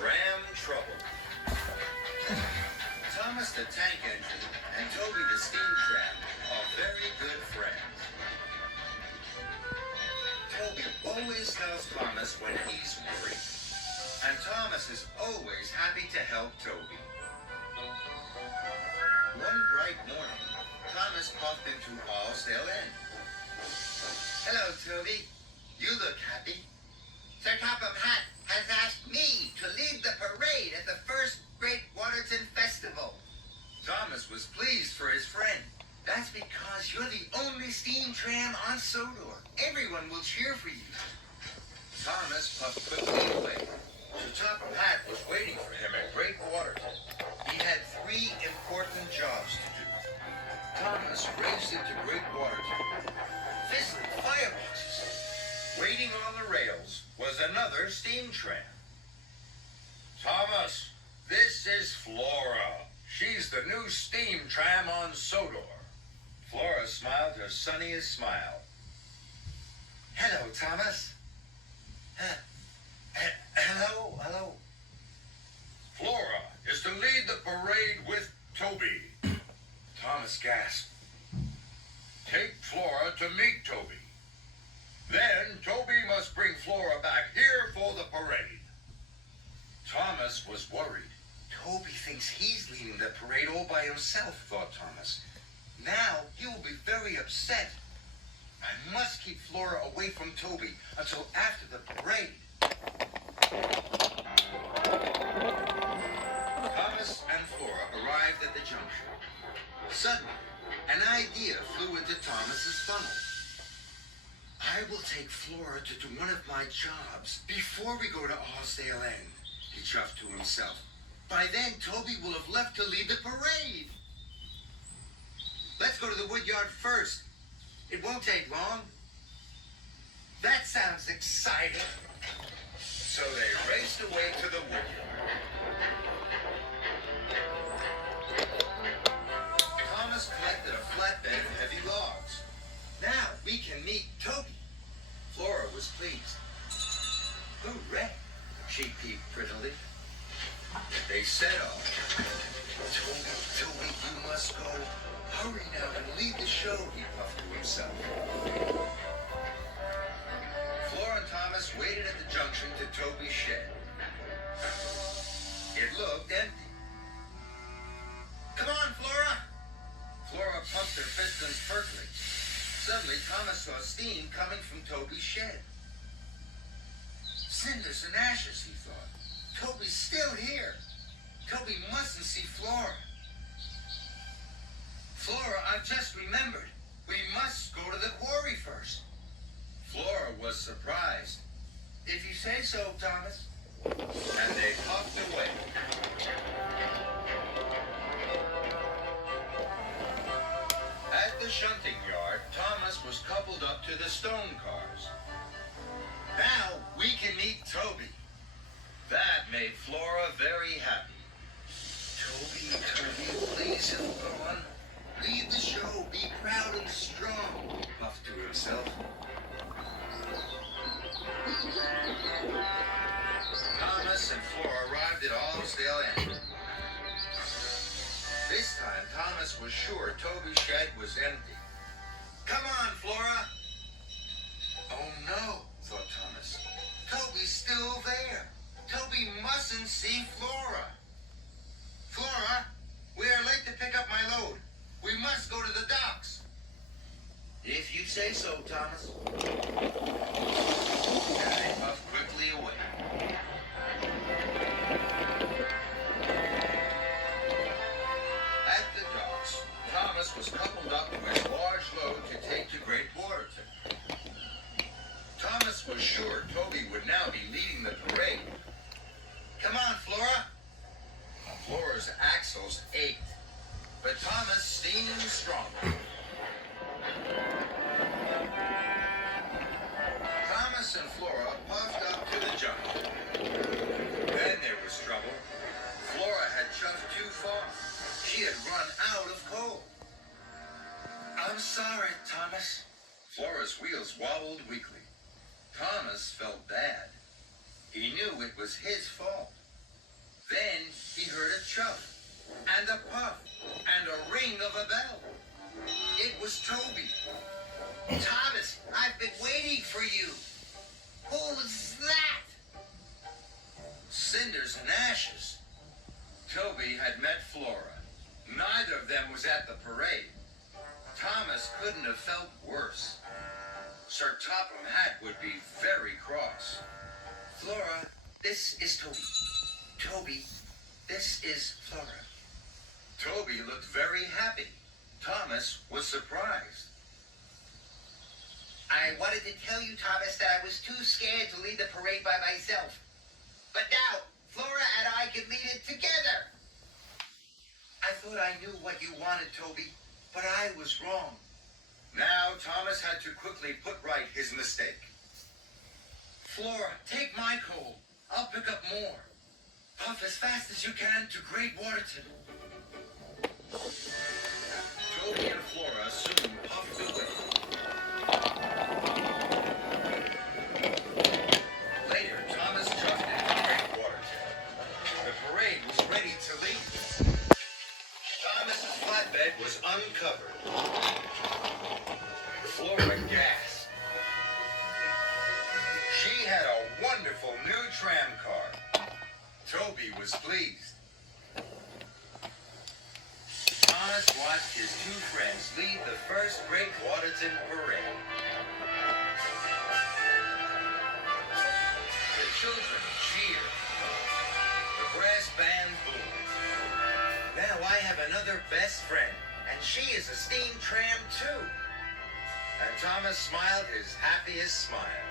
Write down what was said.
Tram Trouble. Thomas the tank engine and Toby the steam tram are very good friends. Toby always tells Thomas when he's worried, and Thomas is always happy to help Toby. One bright morning, Thomas popped into Allsdale Inn. Hello, Toby. You look happy. Sir Topham Hatt has asked me to lead the parade at the first Great Waterton Festival. Thomas was pleased for his friend. That's because you're the only steam tram on Sodor. Everyone will cheer for you. Thomas puffed quickly away. Sir Topham Hatt was waiting for him at Great Waterton. He had 3 important jobs to do. Thomas raced into Great Waterton. Fizzling fireboxes. Waiting on the rails was another steam tram. Thomas, this is Flora. She's the new steam tram on Sodor. Flora smiled her sunniest smile. Hello, Thomas. Hello. Flora is to lead the parade with Toby. Thomas gasped. Take Flora to meet Toby. Then Toby must bring Flora back here for the parade. Thomas was worried. Toby thinks he's leading the parade all by himself, thought Thomas. Now he will be very upset. I must keep Flora away from Toby until after the parade. Thomas and Flora arrived at the junction. Suddenly, an idea flew into Thomas's funnel. I will take Flora to do one of my jobs before we go to Allsdale Inn, he chuffed to himself. By then, Toby will have left to lead the parade. Let's go to the woodyard first. It won't take long. That sounds exciting. So they raced away to the woodyard. Thomas collected a flatbed of heavy logs. Now we can meet Toby. Flora was pleased. Hooray, she peeped prettily. They set off. Toby, you must go. Hurry now and lead the show, he puffed to himself. Flora and Thomas waited at the junction to Toby's shed. It looked empty. Come on, Flora! Flora pumped her pistons percolate. Suddenly, Thomas saw steam coming from Toby's shed. Cinders and ashes, he thought. Toby's still here. Toby mustn't see Flora. Flora, I've just remembered. We must go to the quarry first. Flora was surprised. If you say so, Thomas. And they puffed away. At the shunting yard, Thomas was coupled up to the stone cars. Now we can meet Toby. That made Flora very happy. Toby, please help on. Lead the show, be proud and strong, he puffed to himself. Thomas and Flora arrived at Allsdale Inn. This time, Thomas was sure Toby's shed was empty. Come on, Flora! Oh no, thought Thomas. Toby's still there. Toby mustn't see Flora. Flora, we are late to pick up my load. We must go to the docks. If you say so, Thomas. And they puffed quickly away. At the docks, Thomas was coupled up to his large load to take to Great Waterton. Thomas was sure Toby would now be leading the parade. Come on, Flora. Flora's axles ached. But Thomas steamed stronger. Thomas and Flora puffed up to the jungle. Then there was trouble. Flora had chuffed too far. She had run out of coal. I'm sorry, Thomas. Flora's wheels wobbled weakly. Thomas felt bad. He knew it was his fault. chuff, and a puff, and a ring of a bell. It was Toby. Thomas, I've been waiting for you. Who's that? Cinders and ashes. Toby had met Flora. Neither of them was at the parade. Thomas couldn't have felt worse. Sir Topham Hatt would be very cross. Flora, this is Toby. Toby, this is Flora. Toby looked very happy. Thomas was surprised. I wanted to tell you, Thomas, that I was too scared to lead the parade by myself. But now, Flora and I can lead it together. I thought I knew what you wanted, Toby, but I was wrong. Now, Thomas had to quickly put right his mistake. Flora, take my coal. I'll pick up more. Puff as fast as you can to Great Waterton. Toby and Flora soon puffed away. Later, Thomas chuffed into Great Waterton. The parade was ready to leave. Thomas's flatbed was uncovered. Flora gasped. She had a wonderful new tram car. Toby was pleased. Thomas watched his two friends lead the first Great Waterton parade. The children cheered. The brass band boomed. Now I have another best friend, and she is a steam tram too. And Thomas smiled his happiest smile.